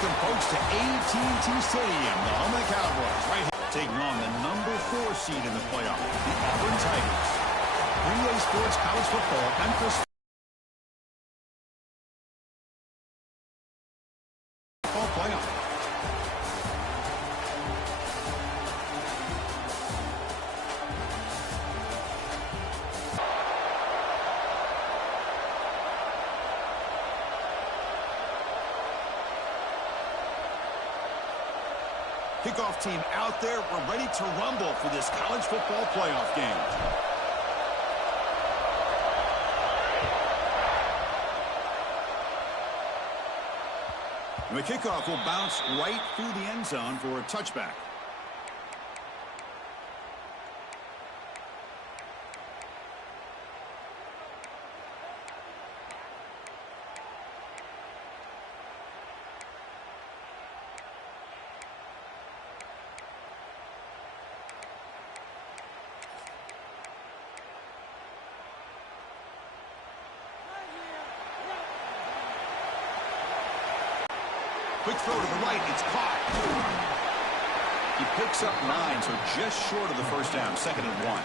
Welcome, folks, to AT&T Stadium, the home of the Cowboys. Right here, taking on the number 4 seed in the playoff, the Auburn Tigers. 3A Sports College Football Memphis Football Playoff. Kickoff team out there. We're ready to rumble for this college football playoff game. And the kickoff will bounce right through the end zone for a touchback. Quick throw to the right. It's caught. He picks up 9, so just short of the first down. 2nd and 1.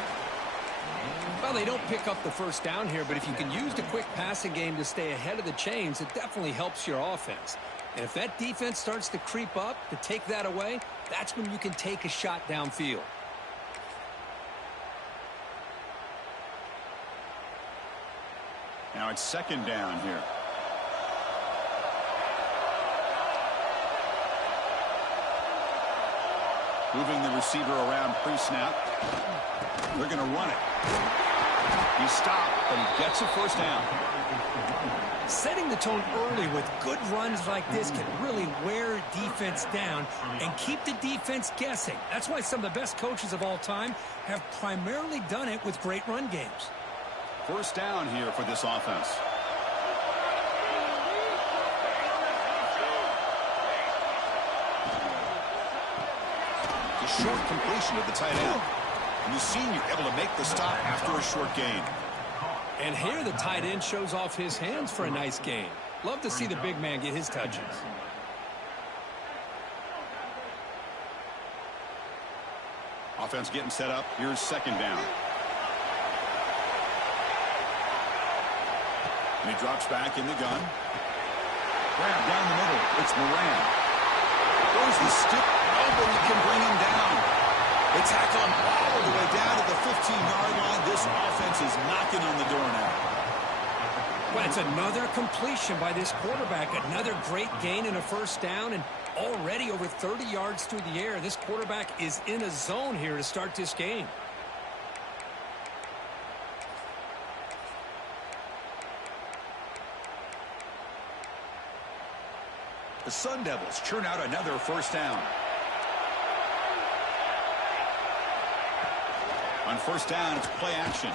Well, they don't pick up the first down here, but if you can use the quick passing game to stay ahead of the chains, it definitely helps your offense. And if that defense starts to creep up to take that away, that's when you can take a shot downfield. Now it's 2nd down here. Moving the receiver around pre-snap. They're going to run it. He stopped, but he gets a first down. Setting the tone early with good runs like this can really wear defense down and keep the defense guessing. That's why some of the best coaches of all time have primarily done it with great run games. First down here for this offense. Short completion of the tight end. And the senior able to make the stop after a short gain. And here the tight end shows off his hands for a nice gain. Love to see the big man get his touches. Offense getting set up. Here's 2nd down. And he drops back in the gun. Grab down the middle. It's Moran. Goes the stick. Nobody can bring him down. They tackle him all the way down to the 15-yard line. This offense is knocking on the door now. Well, it's another completion by this quarterback. Another great gain and a first down, and already over 30 yards through the air. This quarterback is in a zone here to start this game. The Sun Devils churn out another first down. On first down, it's play action.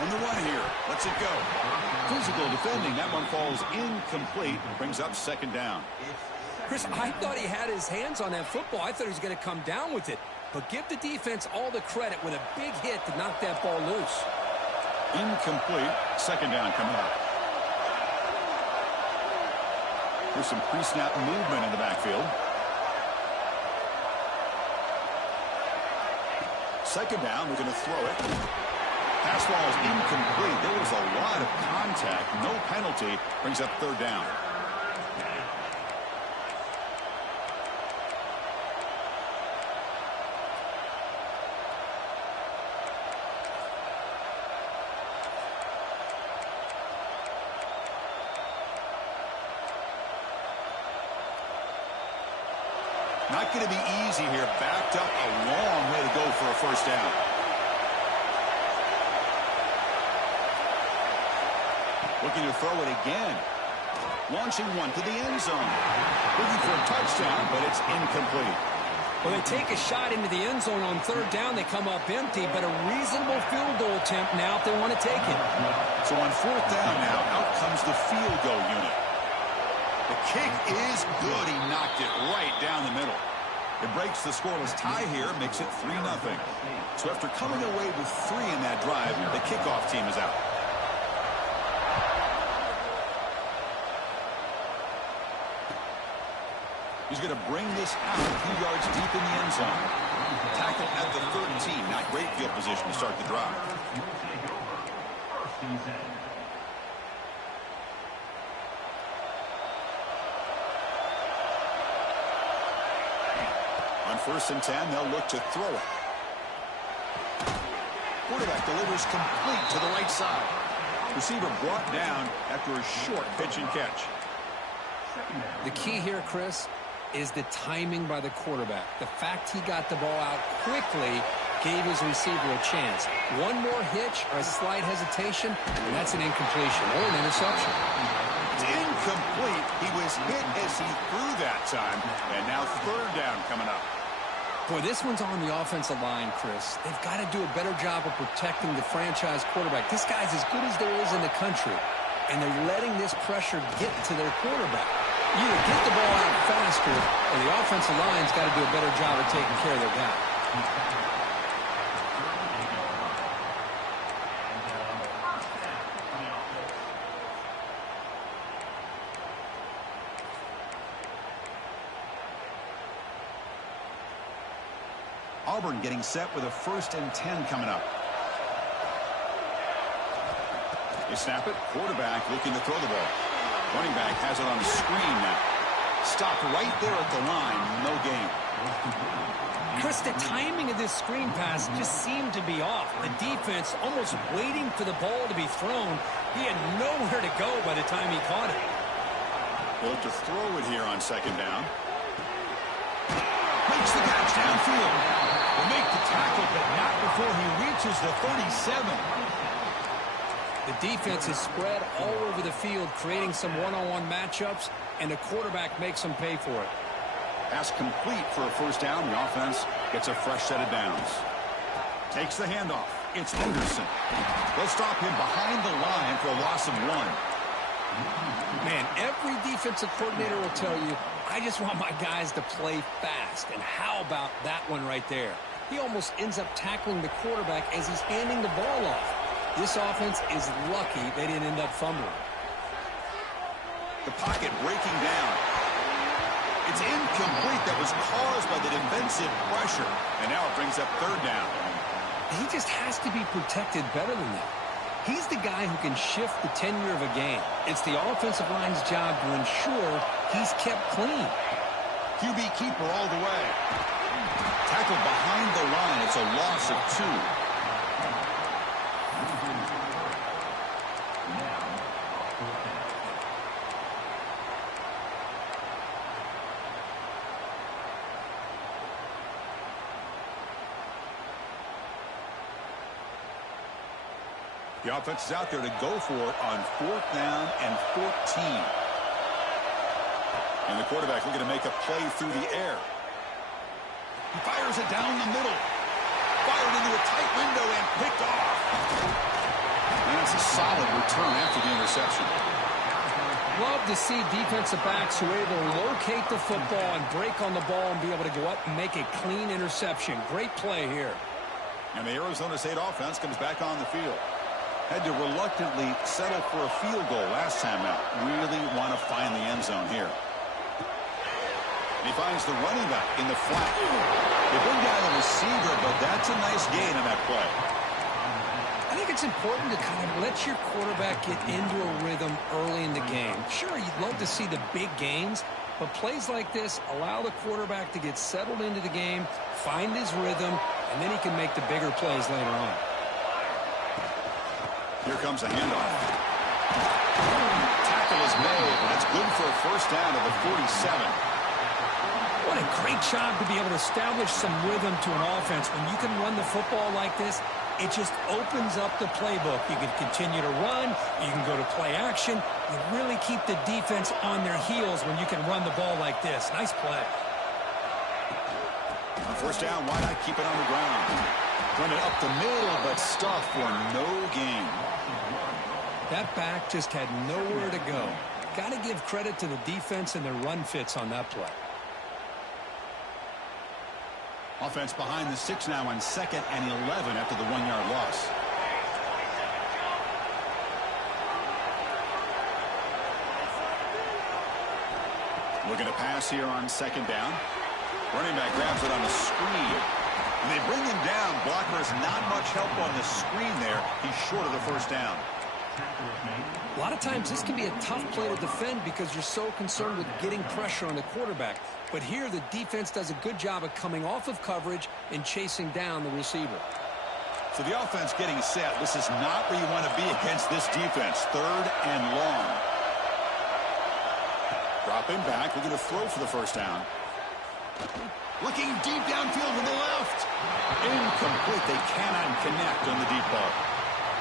On the run here. Lets it go. Physical defending. That one falls incomplete. Brings up 2nd down. Chris, I thought he had his hands on that football. I thought he was going to come down with it. But give the defense all the credit with a big hit to knock that ball loose. Incomplete. 2nd down coming up. There's some pre-snap movement in the backfield. 2nd down, we're going to throw it. Pass ball is incomplete. There was a lot of contact. No penalty. Brings up 3rd down. Not going to be easy here. Backed up a long way to go for a first down. Looking to throw it again. Launching one to the end zone. Looking for a touchdown, but it's incomplete. Well, they take a shot into the end zone on 3rd down. They come up empty, but a reasonable field goal attempt now if they want to take it. So on 4th down now, out comes the field goal unit. The kick is good. He knocked it right down the middle. It breaks the scoreless tie here, makes it 3-0. So after coming away with 3 in that drive, the kickoff team is out. He's going to bring this out a few yards deep in the end zone. Tackle at the 13. Not great field position to start the drive. On 1st and 10, they'll look to throw it. Quarterback delivers complete to the right side. Receiver brought down after a short pitch and catch. The key here, Chris, is the timing by the quarterback. The fact he got the ball out quickly gave his receiver a chance. One more hitch or a slight hesitation, and that's an incompletion or an interception. It's incomplete. He was hit as he threw that time, and now 3rd down coming up. Boy, this one's on the offensive line, Chris. They've got to do a better job of protecting the franchise quarterback. This guy's as good as there is in the country, and they're letting this pressure get to their quarterback. You either get the ball out faster, or the offensive line's got to do a better job of taking care of their guy. Auburn getting set with a 1st and 10 coming up. They snap it. Quarterback looking to throw the ball. Running back has it on the screen now. Stopped right there at the line. No gain. Chris, the timing of this screen pass just seemed to be off. The defense almost waiting for the ball to be thrown. He had nowhere to go by the time he caught it. They'll look to throw it here on 2nd down. Makes the catch downfield. Will make the tackle, but not before he reaches the 37. The defense is spread all over the field, creating some one-on-one matchups, and the quarterback makes them pay for it. Pass complete for a 1st down. The offense gets a fresh set of downs. Takes the handoff. It's Henderson. They'll stop him behind the line for a loss of 1. Man, every defensive coordinator will tell you, I just want my guys to play fast. And how about that one right there? He almost ends up tackling the quarterback as he's handing the ball off. This offense is lucky they didn't end up fumbling. The pocket breaking down. It's incomplete. That was caused by the defensive pressure. And now it brings up 3rd down. He just has to be protected better than that. He's the guy who can shift the tenure of a game. It's the offensive line's job to ensure he's kept clean. QB keeper all the way. Tackled behind the line. It's a loss of 2. The offense is out there to go for it on 4th down and 14. And the quarterback looking to make a play through the air. He fires it down the middle. Fired into a tight window and picked off. And it's a solid return after the interception. Love to see defensive backs who are able to locate the football and break on the ball and be able to go up and make a clean interception. Great play here. And the Arizona State offense comes back on the field. Had to reluctantly settle for a field goal last time out. Really want to find the end zone here. And he finds the running back in the flat. They bring down the receiver, but that's a nice gain on that play. I think it's important to kind of let your quarterback get into a rhythm early in the game. Sure, you'd love to see the big gains, but plays like this allow the quarterback to get settled into the game, find his rhythm, and then he can make the bigger plays later on. Here comes a handoff. Tackle is made. That's good for a 1st down at the 47. What a great job to be able to establish some rhythm to an offense. When you can run the football like this, it just opens up the playbook. You can continue to run. You can go to play action. You really keep the defense on their heels when you can run the ball like this. Nice play. On 1st down, why not keep it on the ground? Run it up the middle, but stuffed for no gain. That back just had nowhere to go. Got to give credit to the defense and their run fits on that play. Offense behind the 6 now on 2nd and 11 after the 1-yard loss. Looking to pass here on second down. Running back grabs it on the screen. And they bring him down. Blocker has not much help on the screen there. He's short of the first down. A lot of times this can be a tough play to defend because you're so concerned with getting pressure on the quarterback. But here the defense does a good job of coming off of coverage and chasing down the receiver. So the offense getting set. This is not where you want to be against this defense. Third and long. Dropping back. Looking to throw for the first down. Looking deep downfield to the left. Incomplete. They cannot connect on the deep ball.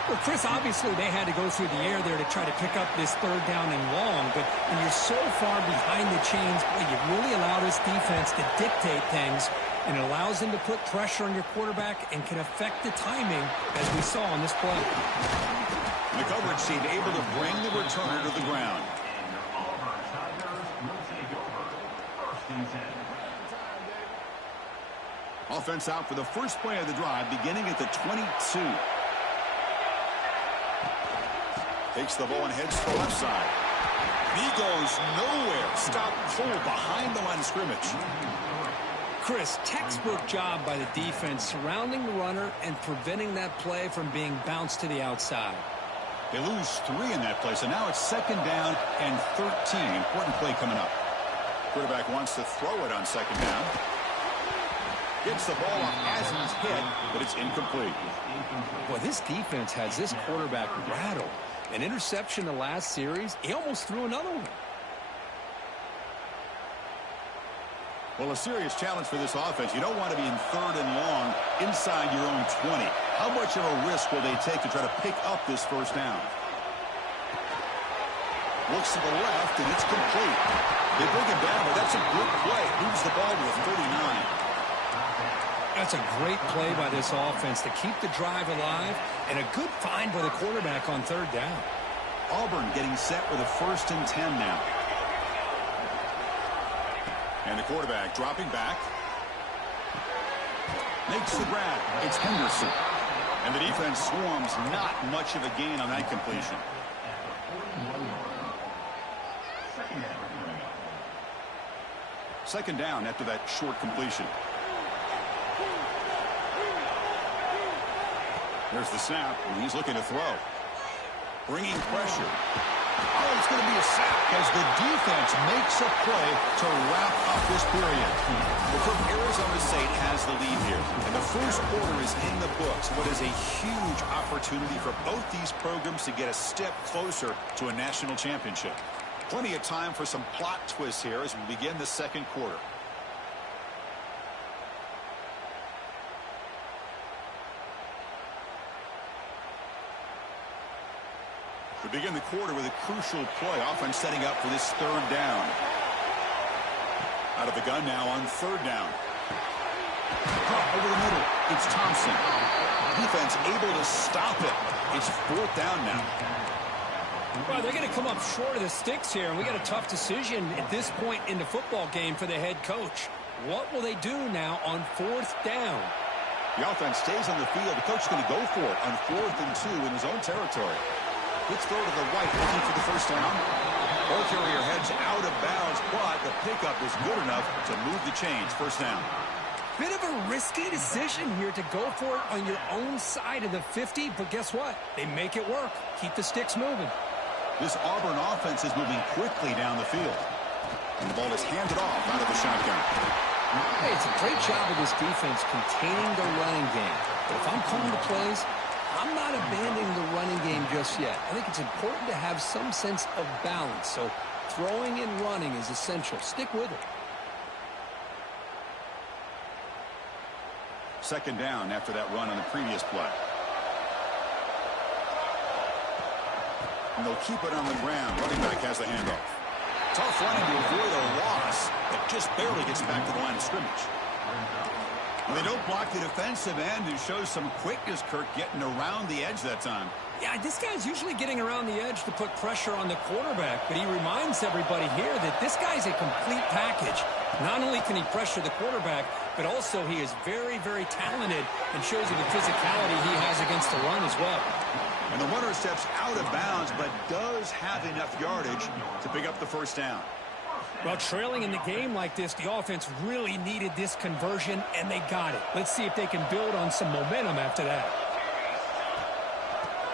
Well, Chris, obviously they had to go through the air there to try to pick up this third down and long, but when you're so far behind the chains, boy, you really allow this defense to dictate things, and it allows them to put pressure on your quarterback and can affect the timing, as we saw on this play. The coverage team able to bring the returner to the ground. Offense out for the first play of the drive, beginning at the 22. Takes the ball and heads to the left side. He goes nowhere. Stop cold behind the line of scrimmage. Chris, textbook job by the defense surrounding the runner and preventing that play from being bounced to the outside. They lose 3 in that play, so now it's second down and 13. Important play coming up. Quarterback wants to throw it on second down. Gets the ball off Aslan's head, but it's incomplete. Boy, this defense has this quarterback rattled. An interception the last series, he almost threw another one. Well, a serious challenge for this offense. You don't want to be in third and long inside your own 20. How much of a risk will they take to try to pick up this first down? Looks to the left, and it's complete. They bring him down, but that's a good play. Moves the ball to the 39. That's a great play by this offense to keep the drive alive, and a good find by the quarterback on third down. Auburn getting set with a 1st and 10 now. And the quarterback dropping back. Makes the grab. It's Henderson. And the defense swarms. Not much of a gain on that completion. Second down after that short completion. There's the snap, and he's looking to throw. Bringing pressure. Oh, it's going to be a sack as the defense makes a play to wrap up this period. Well, Arizona State has the lead here, and the first quarter is in the books. What is a huge opportunity for both these programs to get a step closer to a national championship. Plenty of time for some plot twists here as we begin the second quarter. We begin the quarter with a crucial play. Offense setting up for this third down. Out of the gun now on third down. Over the middle. It's Thompson. Defense able to stop it. It's 4th down now. Well, they're going to come up short of the sticks here, and we got a tough decision at this point in the football game for the head coach. What will they do now on 4th down? The offense stays on the field. The coach is going to go for it on 4th and 2 in his own territory. Let's throw to the right, looking for the first down. Ball carrier heads out of bounds, but the pickup is good enough to move the chains. First down. Bit of a risky decision here to go for it on your own side of the 50, but guess what? They make it work. Keep the sticks moving. This Auburn offense is moving quickly down the field. And the ball is handed off out of the shotgun. Hey, it's a great job of this defense containing the running game. But if I'm calling the plays, I'm not abandoning the running game just yet. I think it's important to have some sense of balance. So throwing and running is essential. Stick with it. Second down after that run on the previous play. And they'll keep it on the ground. Running back has the handoff. Tough running to avoid a loss that just barely gets back to the line of scrimmage. Well, they don't block the defensive end and shows some quickness, Kirk, getting around the edge that time. Yeah, this guy's usually getting around the edge to put pressure on the quarterback, but he reminds everybody here that this guy's a complete package. Not only can he pressure the quarterback, but also he is very, very talented and shows you the physicality he has against the run as well. And the runner steps out of bounds, but does have enough yardage to pick up the first down. Well, trailing in the game like this, the offense really needed this conversion, and they got it. Let's see if they can build on some momentum after that.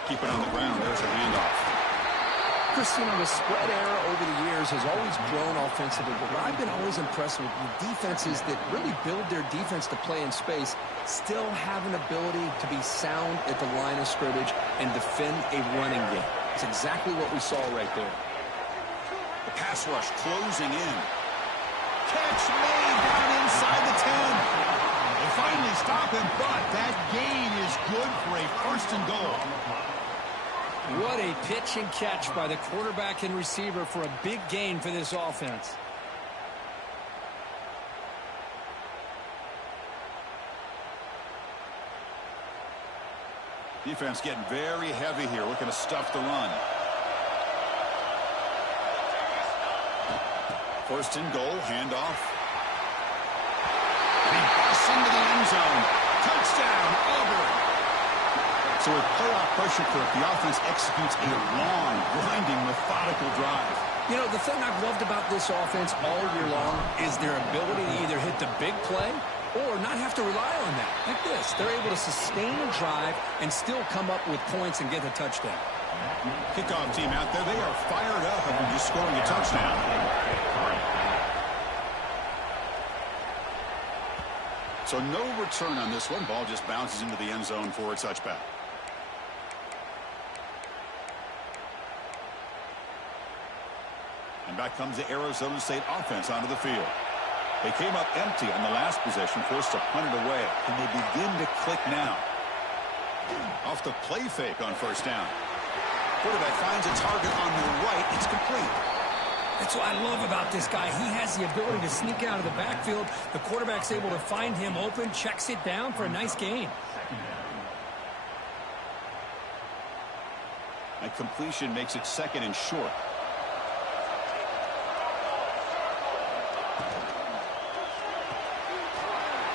Keep it on the ground. There's a handoff. Christine, the spread era over the years has always grown offensively, but what I've been always impressed with defenses that really build their defense to play in space still have an ability to be sound at the line of scrimmage and defend a running game. It's exactly what we saw right there. The pass rush closing in. Catch made down inside the 10. They finally stop him, but that gain is good for a first and goal. What a pitch and catch by the quarterback and receiver for a big gain for this offense. Defense getting very heavy here, looking to stuff the run. First and goal, handoff. And he busts into the end zone. Touchdown, Auburn. So with playoff pressure curve, the offense executes a long, grinding, methodical drive. You know, the thing I've loved about this offense all year long is their ability to either hit the big play or not have to rely on that. Like this, they're able to sustain a drive and still come up with points and get a touchdown. Kickoff team out there, they are fired up after just scoring a touchdown. So no return on this one. Ball just bounces into the end zone for a touchback. And back comes the Arizona State offense onto the field. They came up empty on the last possession, forced to punt it away. Can they begin to click now? Off the play fake on first down. Quarterback finds a target on the right. It's complete. That's what I love about this guy. He has the ability to sneak out of the backfield. The quarterback's able to find him open, checks it down for a nice gain. That completion makes it second and short.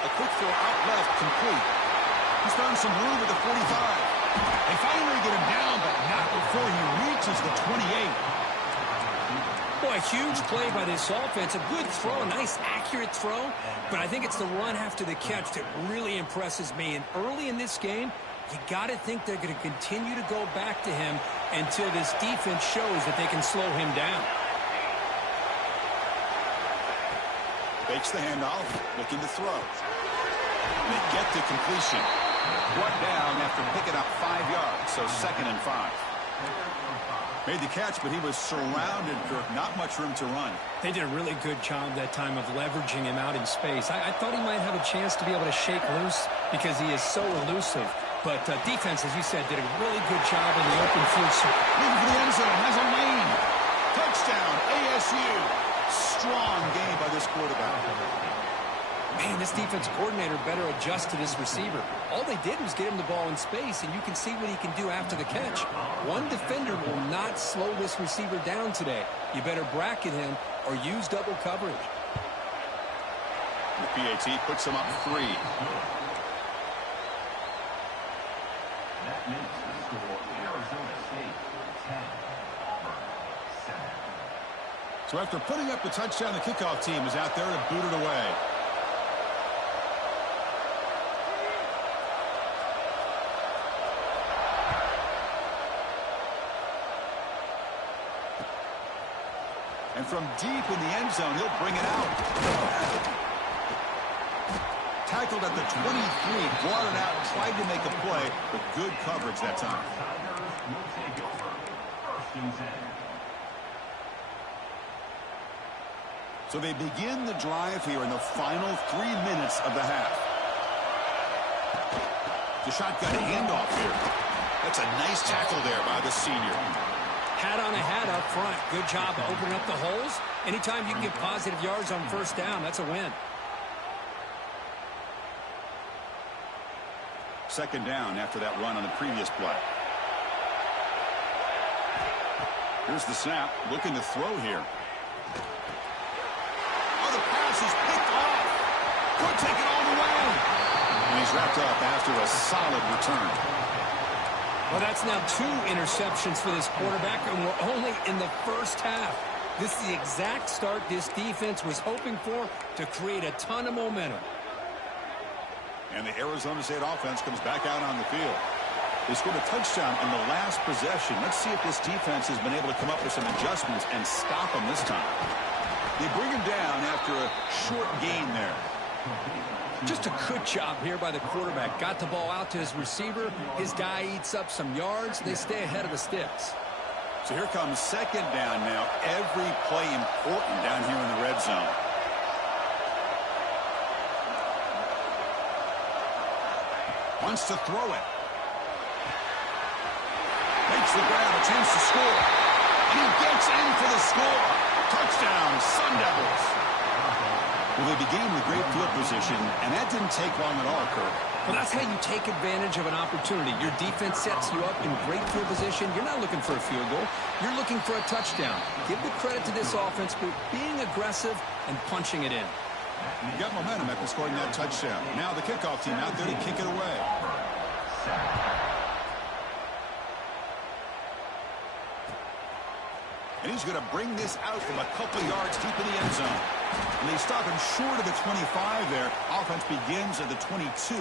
A quick throw out left, complete. He's found some room at the 45. They finally get him down, but not before he reaches the 28. Boy, huge play by this offense. A good throw, a nice accurate throw. But I think it's the run after the catch that really impresses me. And early in this game, you got to think they're going to continue to go back to him until this defense shows that they can slow him down. Fakes the handoff, looking to throw. They get the completion. Brought down after picking up 5 yards, so second and 5. Made the catch, but he was surrounded, Kirk. Not much room to run. They did a really good job that time of leveraging him out in space. I thought he might have a chance to be able to shake loose because he is so elusive. But defense, as you said, did a really good job in the open field. Looking for the end zone, has a lane. Touchdown, ASU. Strong game by this quarterback. Man, this defense coordinator better adjust to this receiver. All they did was get him the ball in space, and you can see what he can do after the catch. One defender will not slow this receiver down today. You better bracket him or use double coverage. The PAT puts him up 3. That makes the score Arizona State 10, Auburn 7. So after putting up the touchdown, the kickoff team is out there to boot it away. And from deep in the end zone, he'll bring it out. Tackled at the 23, brought it out, tried to make a play, but good coverage that time. So they begin the drive here in the final 3 minutes of the half. The shotgun handoff here. That's a nice tackle there by the senior. Hat on a hat up front. Good job opening up the holes. Anytime you can get positive yards on first down, that's a win. Second down after that run on the previous play. Here's the snap. Looking to throw here. Oh, the pass is picked off. Could take it all the way. And he's wrapped up after a solid return. Well, that's now 2 interceptions for this quarterback, and we're only in the first half. This is the exact start this defense was hoping for to create a ton of momentum. And the Arizona State offense comes back out on the field. They scored a touchdown in the last possession. Let's see if this defense has been able to come up with some adjustments and stop them this time. They bring him down after a short gain there. Just a good job here by the quarterback. Got the ball out to his receiver. His guy eats up some yards. They stay ahead of the sticks. So here comes second down now. Every play important down here in the red zone. Wants to throw it. Makes the grab, a chance to score. And he gets in for the score. Touchdown, Sun Devils. Well, they began with great field position, and that didn't take long at all, Kirk. Well, that's how you take advantage of an opportunity. Your defense sets you up in great field position. You're not looking for a field goal. You're looking for a touchdown. Give the credit to this offense for being aggressive and punching it in. You got momentum after scoring that touchdown. Now the kickoff team out there to kick it away. And he's going to bring this out from a couple yards deep in the end zone. And they stop him short of the 25 there. Offense begins at the 22.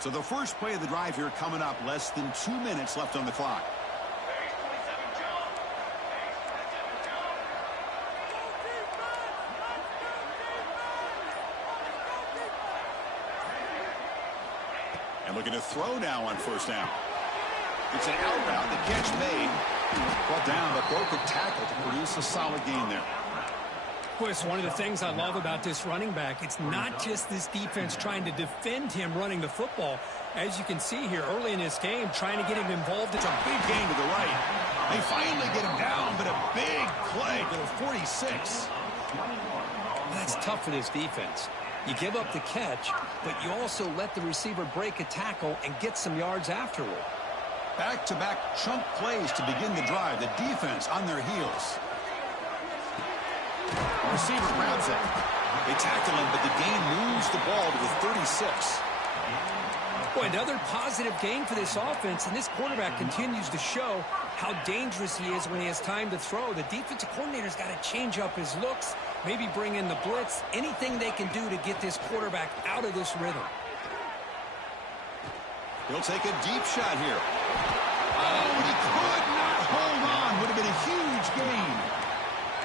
So the first play of the drive here coming up. Less than 2 minutes left on the clock. And looking to throw now on first down. It's an out route. The catch made. Brought down, but broke a tackle to produce a solid gain there. Boy, it's one of the things I love about this running back. It's not just this defense trying to defend him running the football. As you can see here early in this game, trying to get him involved. It's a big gain to the right. They finally get him down, but a big play to the 46. That's tough for this defense. You give up the catch, but you also let the receiver break a tackle and get some yards afterward. Back-to-back chunk plays to begin the drive. The defense on their heels. Receiver grabs it. They tackle him, but the gain moves the ball to the 36. Boy, another positive gain for this offense, and this quarterback continues to show how dangerous he is when he has time to throw. The defensive coordinator's got to change up his looks, maybe bring in the blitz, anything they can do to get this quarterback out of this rhythm. He'll take a deep shot here. Oh, he could not hold on. Would have been a huge gain.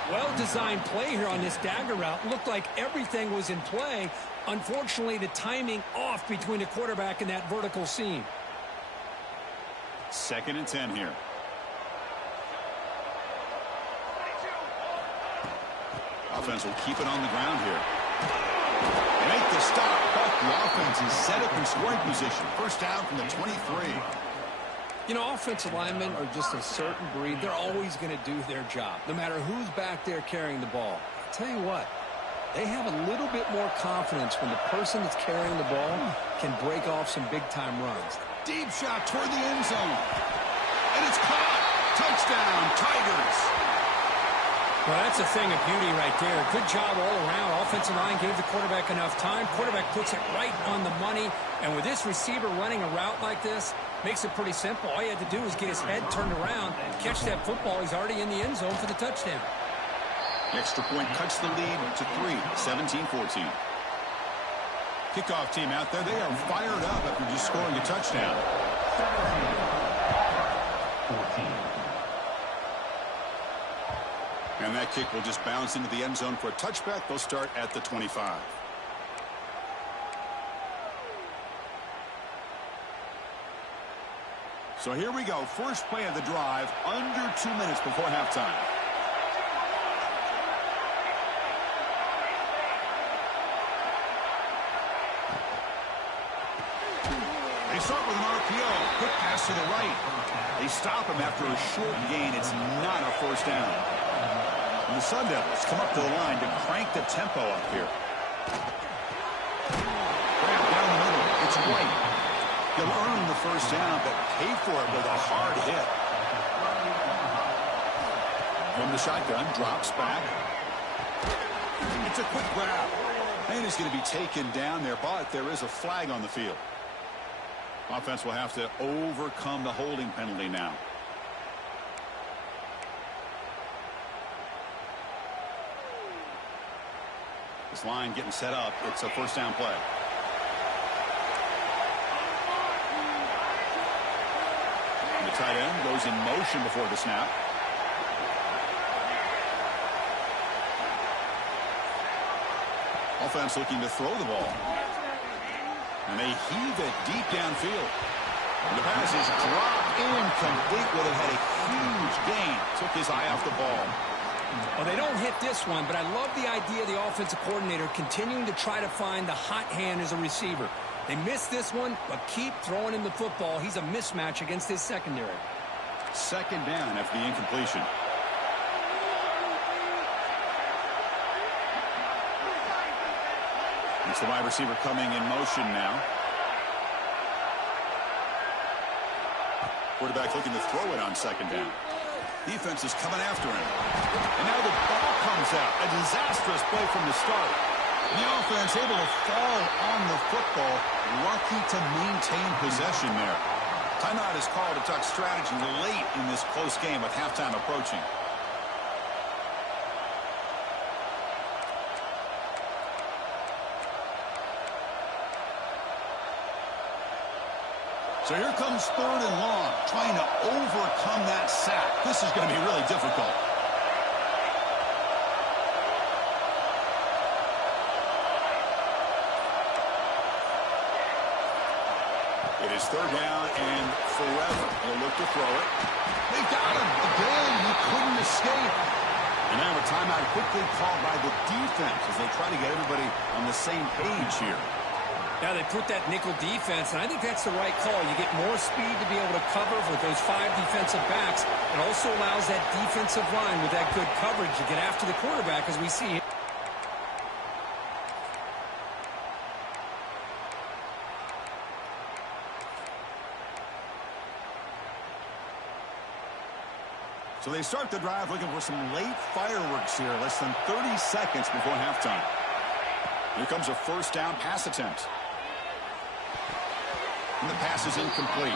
Well-designed play here on this dagger route. Looked like everything was in play. Unfortunately, the timing off between the quarterback and that vertical seam. 2nd and 10 here. Offense will keep it on the ground here. They make the stop, but the offense is set up in scoring position. First down from the 23. You know, offensive linemen are just a certain breed. They're always going to do their job, no matter who's back there carrying the ball. I'll tell you what, they have a little bit more confidence when the person that's carrying the ball can break off some big-time runs. Deep shot toward the end zone. And it's caught. Touchdown, Tigers. Well, that's a thing of beauty right there. Good job all around. Offensive line gave the quarterback enough time. Quarterback puts it right on the money. And with this receiver running a route like this, makes it pretty simple. All you had to do is get his head turned around, catch that football. He's already in the end zone for the touchdown. The extra point cuts the lead to 3, 17-14. Kickoff team out there. They are fired up after just scoring a touchdown. 14. And that kick will just bounce into the end zone for a touchback. They'll start at the 25. So here we go. First play of the drive, under 2 minutes before halftime. They start with an RPO. Quick pass to the right. They stop him after a short gain. It's not a first down. And the Sun Devils come up to the line to crank the tempo up here. Grab down the middle. It's White. He'll earn the first down, but pay for it with a hard hit. From the shotgun, drops back. It's a quick grab. And he's going to be taken down there, but there is a flag on the field. Offense will have to overcome the holding penalty now. This line getting set up. It's a first down play. And the tight end goes in motion before the snap. Offense looking to throw the ball. And they heave it deep downfield. The pass is dropped incomplete. Would have had a huge gain. Took his eye off the ball. Well, they don't hit this one, but I love the idea of the offensive coordinator continuing to try to find the hot hand as a receiver. They missed this one, but keep throwing him the football. He's a mismatch against his secondary. Second down after the incompletion. It's the wide receiver coming in motion now. Quarterback looking to throw it on second down. Defense is coming after him. And now the ball comes out. A disastrous play from the start. The offense able to fall on the football. Lucky to maintain possession there. Timeout is called to talk strategy late in this close game with halftime approaching. So here comes third and long, trying to overcome that sack. This is going to be really difficult. It is third down and forever. They'll look to throw it. They got him. Again, he couldn't escape. And now a timeout quickly called by the defense as they try to get everybody on the same page here. Now they put that nickel defense, and I think that's the right call. You get more speed to be able to cover with those 5 defensive backs. It also allows that defensive line with that good coverage to get after the quarterback as we see him. So they start the drive looking for some late fireworks here, less than 30 seconds before halftime. Here comes a first down pass attempt. And the pass is incomplete.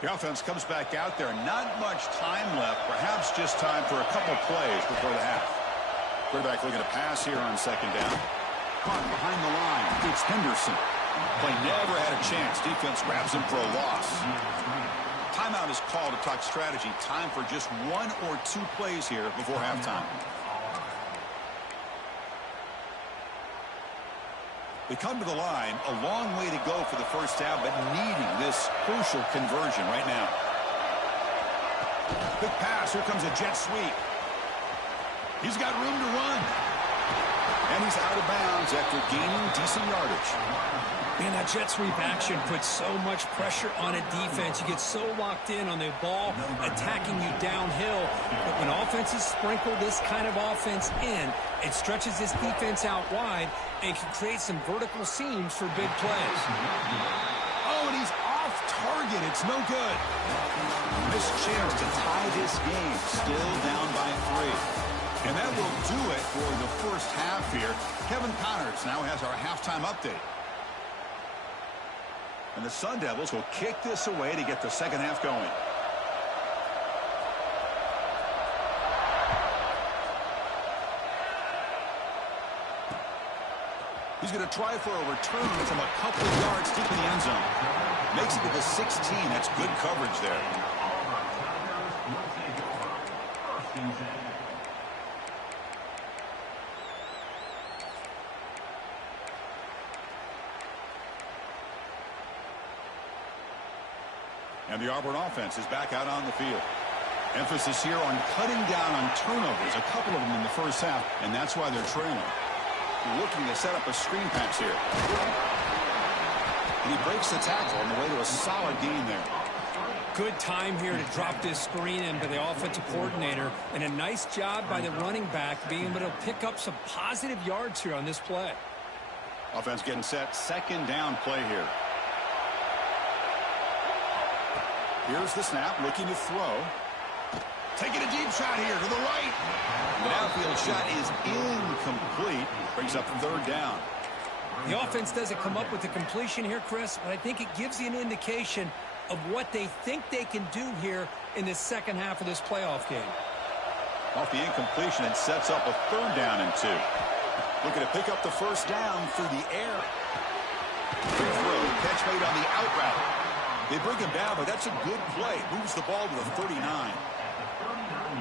The offense comes back out there. Not much time left. Perhaps just time for a couple plays before the half. Quarterback looking to pass here on second down. Caught behind the line. It's Henderson. Play never had a chance. Defense grabs him for a loss. Timeout is called to talk strategy. Time for just 1 or 2 plays here before halftime. They come to the line. A long way to go for the first down, but needing this crucial conversion right now. Big pass. Here comes a jet sweep. He's got room to run. And he's out of bounds after gaining decent yardage. Man, that jet sweep action puts so much pressure on a defense. You get so locked in on the ball attacking you downhill. But when offenses sprinkle this kind of offense in, it stretches this defense out wide and can create some vertical seams for big plays. Oh, and he's off target. It's no good. Missed chance to tie this game. Still down by 3. And that will do it for the first half here. Kevin Connors now has our halftime update. And the Sun Devils will kick this away to get the second half going. He's going to try for a return from a couple of yards deep in the end zone. Makes it to the 16. That's good coverage there. And the Auburn offense is back out on the field. Emphasis here on cutting down on turnovers, a couple of them in the first half, and that's why they're trailing. Looking to set up a screen pass here. And he breaks the tackle on the way to a solid gain there. Good time here to drop this screen in by the offensive coordinator, and a nice job by the running back being able to pick up some positive yards here on this play. Offense getting set, second down play here. Here's the snap, looking to throw. Taking a deep shot here to the right. The downfield shot is incomplete. Brings up third down. The offense doesn't come up with the completion here, Chris, but I think it gives you an indication of what they think they can do here in the second half of this playoff game. Off the incompletion, it sets up a third down and 2. Looking to pick up the first down through the air. Good throw, catch made on the out route. They bring him down, but that's a good play. Moves the ball to the 39.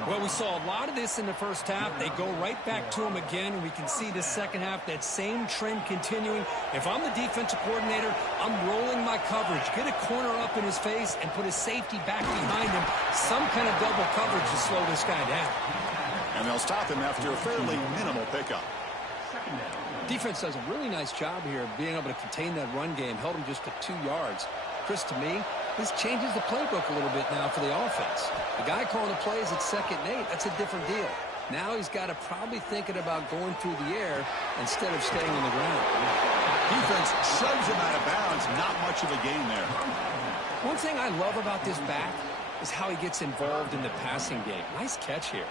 Well, we saw a lot of this in the first half. They go right back to him again, and we can see the second half, that same trend continuing. If I'm the defensive coordinator, I'm rolling my coverage. Get a corner up in his face and put a safety back behind him. Some kind of double coverage to slow this guy down. And they'll stop him after a fairly minimal pickup. Defense does a really nice job here of being able to contain that run game. Held him just to 2 yards. Chris, to me, this changes the playbook a little bit now for the offense. The guy calling the plays at 2nd and 8, that's a different deal. Now he's got to probably thinking about going through the air instead of staying on the ground. Defense shoves him out of bounds. Not much of a gain there. One thing I love about this back is how he gets involved in the passing game. Nice catch here.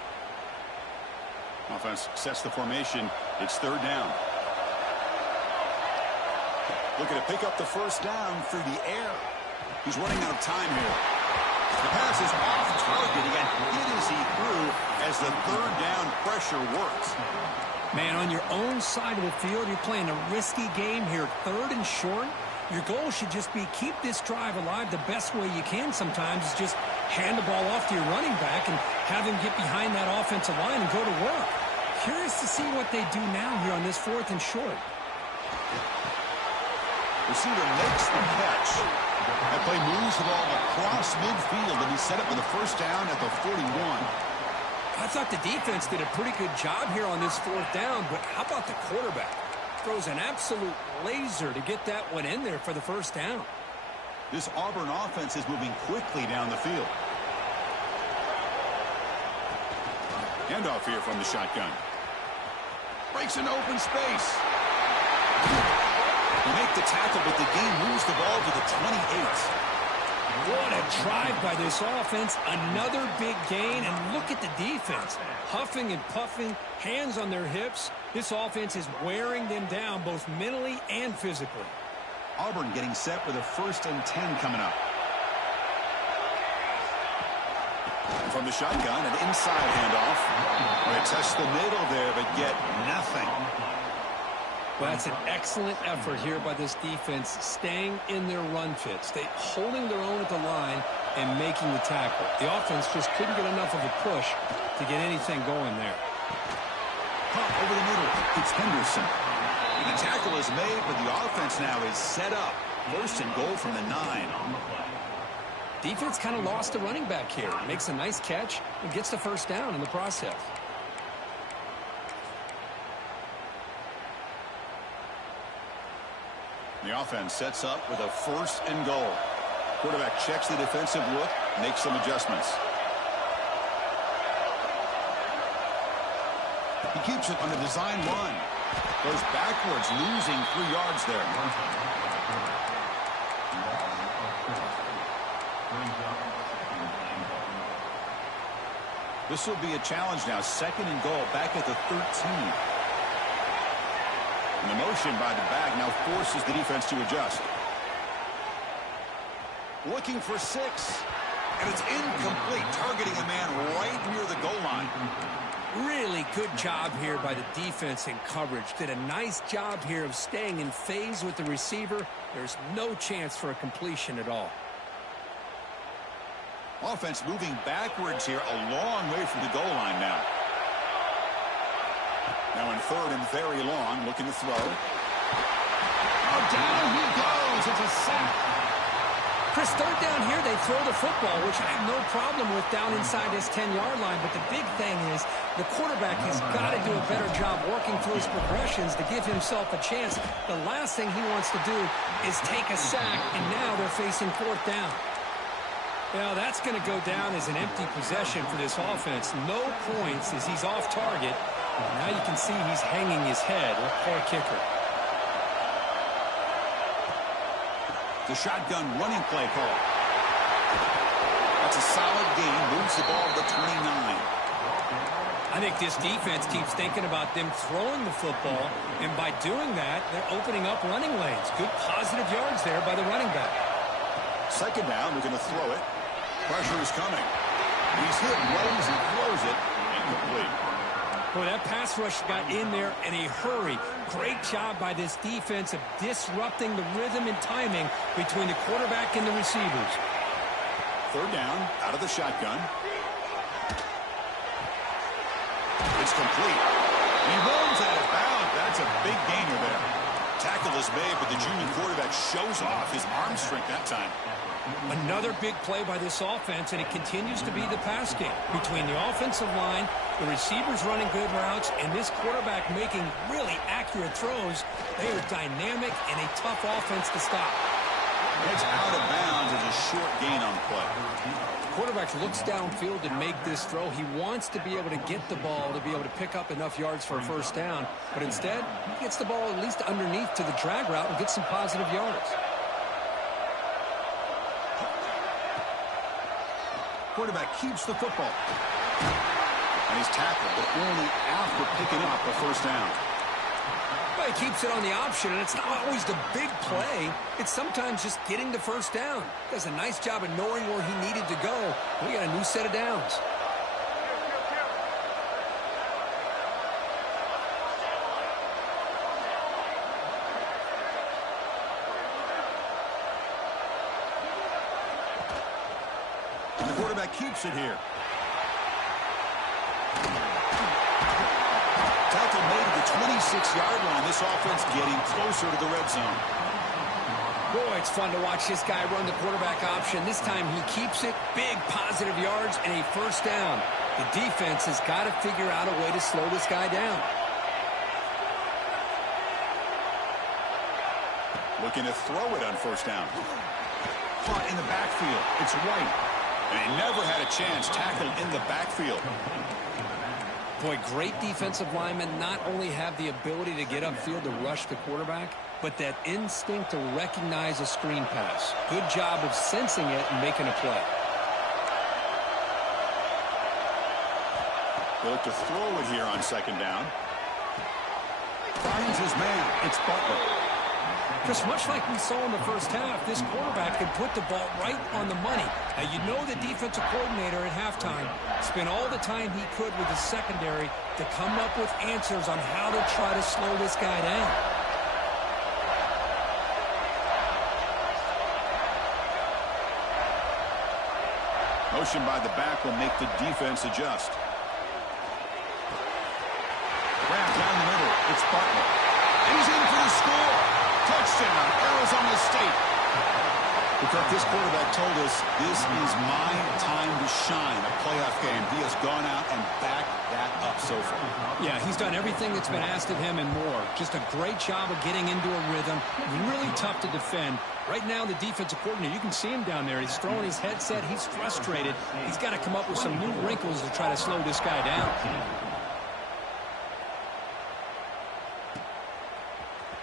Offense sets the formation. It's third down. Looking to pick up the first down through the air. He's running out of time here. The pass is off target. He got hit as he threw as the third down pressure works. Man, on your own side of the field, you're playing a risky game here. 3rd and short. Your goal should just be keep this drive alive the best way you can sometimes is just hand the ball off to your running back and have him get behind that offensive line and go to work. Curious to see what they do now here on this 4th and short. Receiver makes the catch. That play moves the ball across midfield, and he set up with a first down at the 41. I thought the defense did a pretty good job here on this 4th down, but how about the quarterback? Throws an absolute laser to get that one in there for the first down. This Auburn offense is moving quickly down the field. Handoff here from the shotgun. Breaks an open space. They make the tackle, but the game moves the ball to the 28. What a drive by this offense. Another big gain, and look at the defense. Huffing and puffing, hands on their hips. This offense is wearing them down both mentally and physically. Auburn getting set with a 1st and 10 coming up. From the shotgun, an inside handoff. They test the middle there, but get nothing. Well, that's an excellent effort here by this defense, staying in their run fits. They holding their own at the line and making the tackle. The offense just couldn't get enough of a push to get anything going there. Pump over the middle. It's Henderson. And the tackle is made, but the offense now is set up. 1st and goal from the 9. Defense kind of lost the running back here. Makes a nice catch and gets the first down in the process. The offense sets up with a 1st and goal. Quarterback checks the defensive look, makes some adjustments. He keeps it on a design run. Goes backwards, losing 3 yards there. This will be a challenge now. 2nd and goal, back at the 13. And the motion by the back now forces the defense to adjust. Looking for 6. And it's incomplete, targeting a man right near the goal line. Really good job here by the defense in coverage. Did a nice job here of staying in phase with the receiver. There's no chance for a completion at all. Offense moving backwards here, a long way from the goal line now. Now in 3rd and very long, looking to throw. Oh, down he goes. It's a sack. Chris, 3rd down here, they throw the football, which I have no problem with down inside this 10-yard line. But the big thing is the quarterback has got to do a better job working through his progressions to give himself a chance. The last thing he wants to do is take a sack, and now they're facing 4th down. Well, that's going to go down as an empty possession for this offense. No points as he's off target. Now you can see he's hanging his head. What poor kicker. The shotgun running play call. That's a solid gain. Moves the ball to the 29. I think this defense keeps thinking about them throwing the football, and by doing that, they're opening up running lanes. Good positive yards there by the running back. Second down, they're going to throw it. Pressure is coming. He's hit right as he throws it. Incomplete. Boy, that pass rush got in there in a hurry. Great job by this defense of disrupting the rhythm and timing between the quarterback and the receivers. Third down, out of the shotgun. It's complete. He rolls out of bounds. That's a big gainer there. Tackle is made, but the junior quarterback shows off his arm strength that time. Another big play by this offense, and it continues to be the pass game. Between the offensive line, the receivers running good routes, and this quarterback making really accurate throws, they are dynamic and a tough offense to stop. It's out of bounds as a short gain on the play. Quarterback looks downfield to make this throw. He wants to be able to get the ball to be able to pick up enough yards for a first down, but instead, he gets the ball at least underneath to the drag route and gets some positive yards. Quarterback keeps the football. And he's tackled, but only after picking up a first down. Well, he keeps it on the option, and it's not always the big play. It's sometimes just getting the first down. He does a nice job of knowing where he needed to go. We got a new set of downs. And the quarterback keeps it here. Tackle made at the 26-yard line. This offense getting closer to the red zone. Boy, it's fun to watch this guy run the quarterback option. This time he keeps it, big positive yards, and a first down. The defense has got to figure out a way to slow this guy down. Looking to throw it on first down. Caught in the backfield. It's White. And he never had a chance. Tackled in the backfield. Boy, great defensive linemen not only have the ability to get upfield to rush the quarterback, but that instinct to recognize a screen pass. Good job of sensing it and making a play. They look to throw it here on second down. Finds his man. It's Butler. Just much like we saw in the first half, this quarterback can put the ball right on the money. Now, you know the defensive coordinator at halftime spent all the time he could with his secondary to come up with answers on how to try to slow this guy down. Motion by the back will make the defense adjust. Grab down the middle. It's Butler. And he's in for the score. Touchdown, Arizona State. Because this quarterback told us this is my time to shine, a playoff game. He has gone out and backed that up so far. Yeah, he's done everything that's been asked of him and more. Just a great job of getting into a rhythm. Really tough to defend. Right now, the defensive coordinator, you can see him down there. He's throwing his headset. He's frustrated. He's got to come up with some new wrinkles to try to slow this guy down.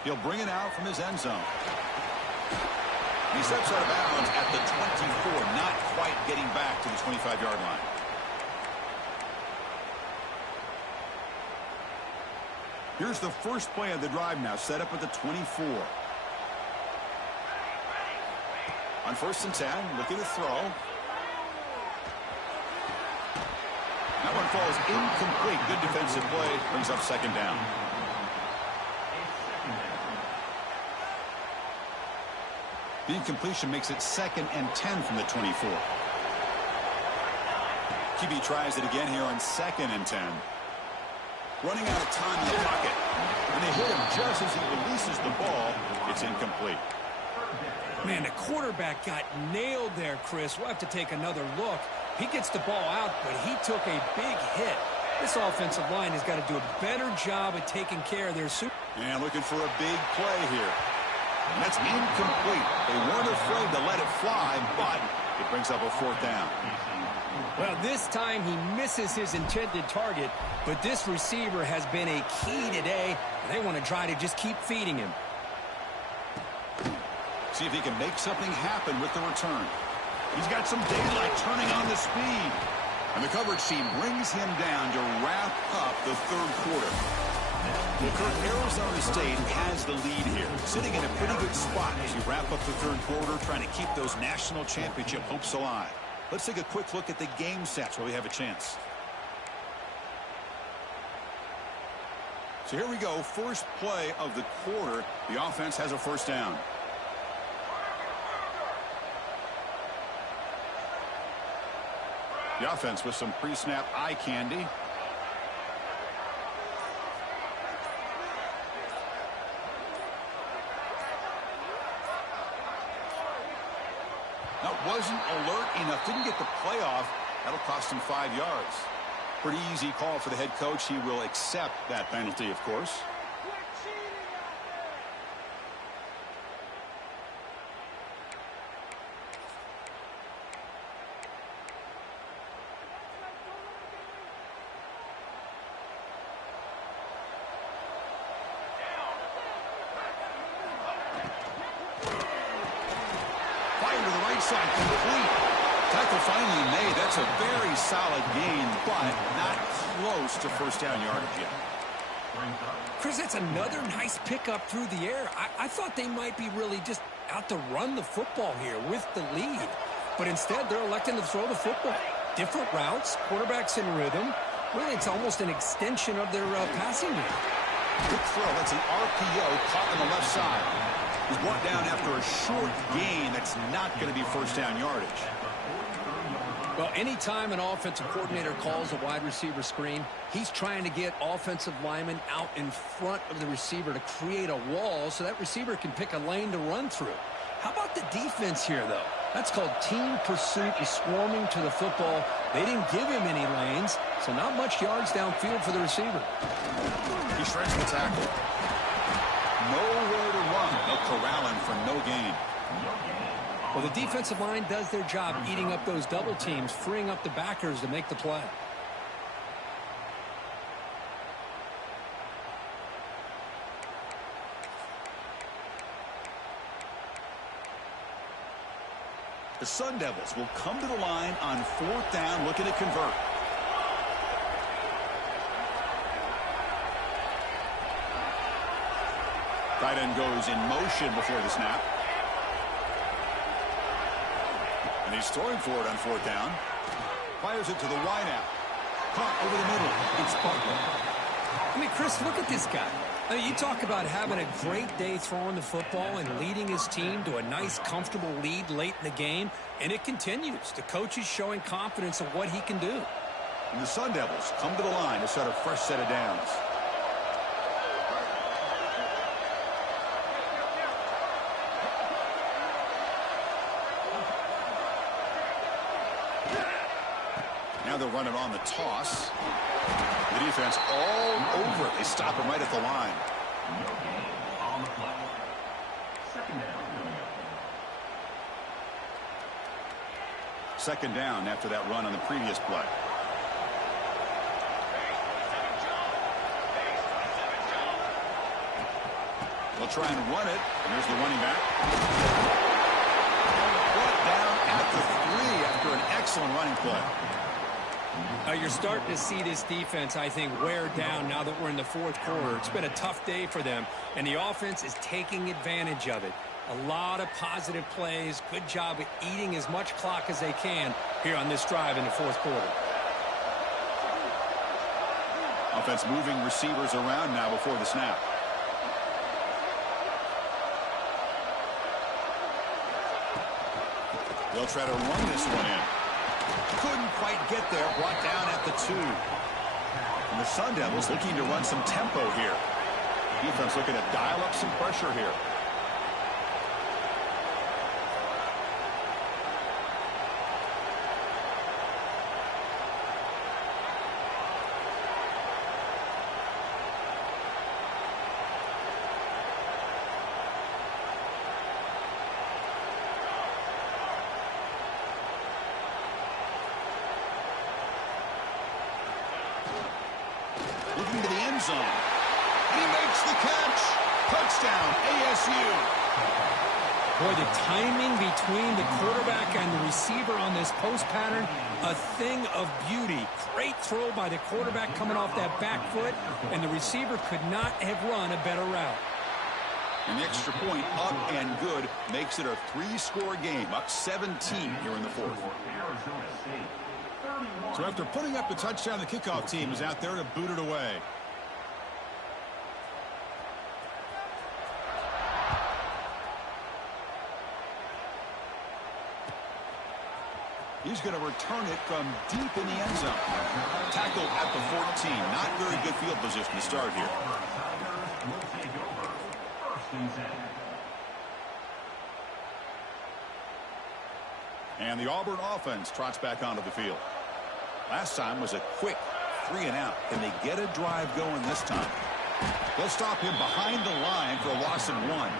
He'll bring it out from his end zone. He steps out of bounds at the 24, not quite getting back to the 25-yard line. Here's the first play of the drive now, set up at the 24. On first and 10, looking to throw. That one falls incomplete. Good defensive play, brings up second down. The incompletion makes it 2nd and 10 from the 24. QB tries it again here on 2nd and 10. Running out of time in the pocket. And they hit him just as he releases the ball. It's incomplete. Man, the quarterback got nailed there, Chris. We'll have to take another look. He gets the ball out, but he took a big hit. This offensive line has got to do a better job of taking care of their super. And looking for a big play here. And that's incomplete. They weren't afraid to let it fly, but it brings up a 4th down. Well, this time he misses his intended target, but this receiver has been a key today. They want to try to just keep feeding him. See if he can make something happen with the return. He's got some daylight turning on the speed. And the coverage team brings him down to wrap up the third quarter. Well, Kirk, Arizona State has the lead here, sitting in a pretty good spot as you wrap up the third quarter, trying to keep those national championship hopes alive. Let's take a quick look at the game stats where we have a chance. So here we go, first play of the quarter. The offense has a first down. The offense with some pre-snap eye candy. That wasn't alert enough. Didn't get the play off. That'll cost him 5 yards. Pretty easy call for the head coach. He will accept that penalty, of course. Side complete. Tackle finally made. That's a very solid gain, but not close to first down yardage yet. Chris, that's another nice pickup through the air. I thought they might be really just out to run the football here with the lead. But instead, they're electing to throw the football. Different routes, quarterbacks in rhythm. Really, it's almost an extension of their passing game. Good throw. That's an RPO caught on the left side. He's brought down after a short gain. That's not going to be first down yardage. Well, anytime an offensive coordinator calls a wide receiver screen, he's trying to get offensive linemen out in front of the receiver to create a wall so that receiver can pick a lane to run through. How about the defense here, though? That's called team pursuit and swarming to the football. They didn't give him any lanes, so not much yards downfield for the receiver. He shreds the tackle. Nowhere to run. They'll corral him for no gain. Well, the defensive line does their job eating up those double teams, freeing up the backers to make the play. The Sun Devils will come to the line on fourth down, looking to convert. Tight end goes in motion before the snap. And he's throwing for it on fourth down. Fires it to the wideout. Caught over the middle. It's Butler. I mean, Chris, look at this guy. I mean, you talk about having a great day throwing the football and leading his team to a nice, comfortable lead late in the game, and it continues. The coach is showing confidence of what he can do. And the Sun Devils come to the line to start a fresh set of downs. Now they're running on the toss. The defense all over it. They stop him right at the line. On the play. Second down. Second down after that run on the previous play. They'll try and run it. And there's the running back. Brought down at the 3 after an excellent running play. You're starting to see this defense, I think, wear down now that we're in the fourth quarter. It's been a tough day for them, and the offense is taking advantage of it. A lot of positive plays. Good job of eating as much clock as they can here on this drive in the fourth quarter. Offense moving receivers around now before the snap. They'll try to run this one in. Couldn't quite get there. Brought down at the 2. And the Sun Devils looking to run some tempo here. Defense looking to dial up some pressure here. Looking to the end zone. He makes the catch. Touchdown, ASU. Boy, the timing between the quarterback and the receiver on this post pattern, a thing of beauty. Great throw by the quarterback coming off that back foot, and the receiver could not have run a better route. An extra point up and good makes it a 3-score game, up 17 here in the fourth. So after putting up the touchdown, the kickoff team is out there to boot it away. He's going to return it from deep in the end zone. Tackled at the 14. Not very good field position to start here. And the Auburn offense trots back onto the field. Last time was a quick 3-and-out. Can they get a drive going this time? They'll stop him behind the line for a loss of 1.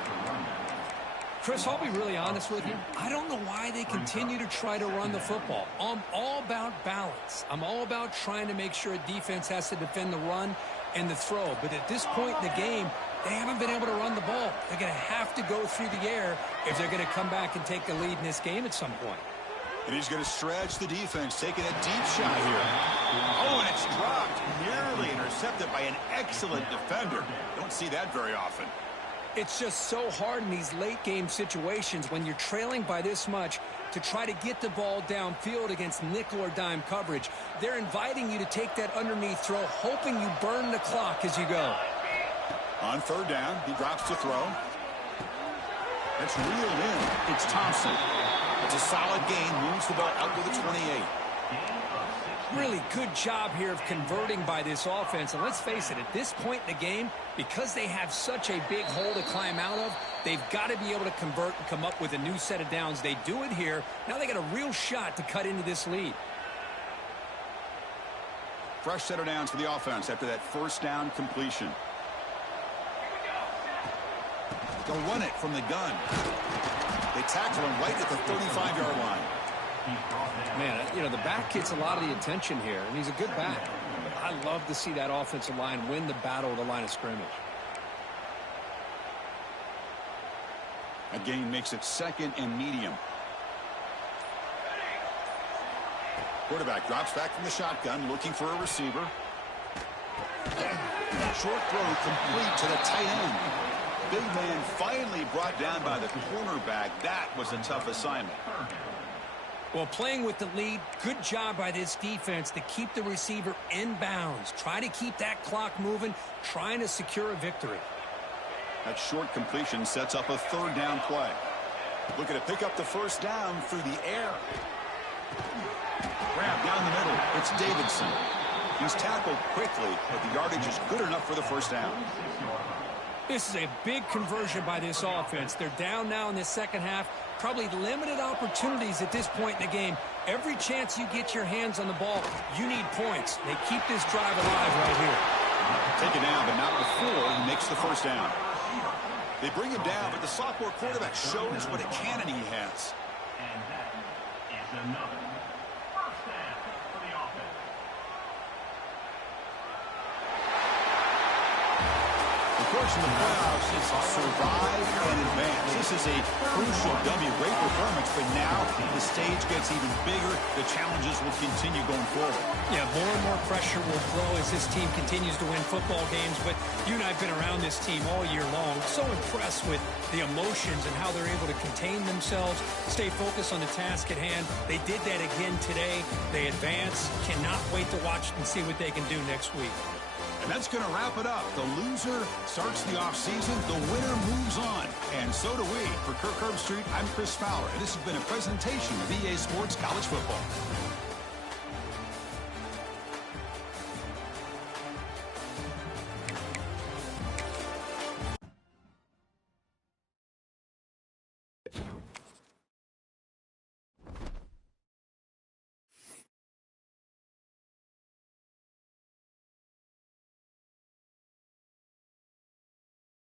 Chris, I'll be really honest with you. I don't know why they continue to try to run the football. I'm all about balance. I'm all about trying to make sure a defense has to defend the run and the throw. But at this point in the game, they haven't been able to run the ball. They're going to have to go through the air if they're going to come back and take the lead in this game at some point. And he's going to stretch the defense, taking a deep shot here. Oh, and it's dropped. Nearly intercepted by an excellent defender. Don't see that very often. It's just so hard in these late game situations when you're trailing by this much to try to get the ball downfield against nickel or dime coverage. They're inviting you to take that underneath throw, hoping you burn the clock as you go. On 3rd down, he drops to throw. That's reeled in. It's Thompson. It's a solid gain, moves the ball out to the 28. Really good job here of converting by this offense. And let's face it, at this point in the game, because they have such a big hole to climb out of, they've got to be able to convert and come up with a new set of downs. They do it here. Now they got a real shot to cut into this lead. Fresh set of downs for the offense after that 1st down completion. They'll run it from the gun. They tackle him right at the 35-yard line. Man, you know, the back gets a lot of the attention here, and he's a good back. But I love to see that offensive line win the battle of the line of scrimmage. That gain makes it 2nd and medium. Quarterback drops back from the shotgun, looking for a receiver. Short throw complete to the tight end. Big man finally brought down by the cornerback. That was a tough assignment. Well, playing with the lead, good job by this defense to keep the receiver in bounds. Try to keep that clock moving, trying to secure a victory. That short completion sets up a 3rd down play. Looking to pick up the 1st down through the air. Grab down the middle. It's Davidson. He's tackled quickly, but the yardage is good enough for the 1st down. This is a big conversion by this offense. They're down now in the 2nd half. Probably limited opportunities at this point in the game. Every chance you get your hands on the ball, you need points. They keep this drive alive right here. Taken down, but not before he makes the 1st down. They bring him down, but the sophomore quarterback shows what a cannon he has. And that is another 1st down for the offense. The course in the playoffs is survive and advance. This is a crucial W. Great performance, but now the stage gets even bigger. The challenges will continue going forward. Yeah, more and more pressure will grow as this team continues to win football games. But you and I have been around this team all year long. So impressed with the emotions and how they're able to contain themselves, stay focused on the task at hand. They did that again today. They advance. Cannot wait to watch and see what they can do next week. And that's going to wrap it up. The loser starts the offseason. The winner moves on. And so do we. For Kirk Herbstreit, I'm Chris Fowler. And this has been a presentation of EA Sports College Football.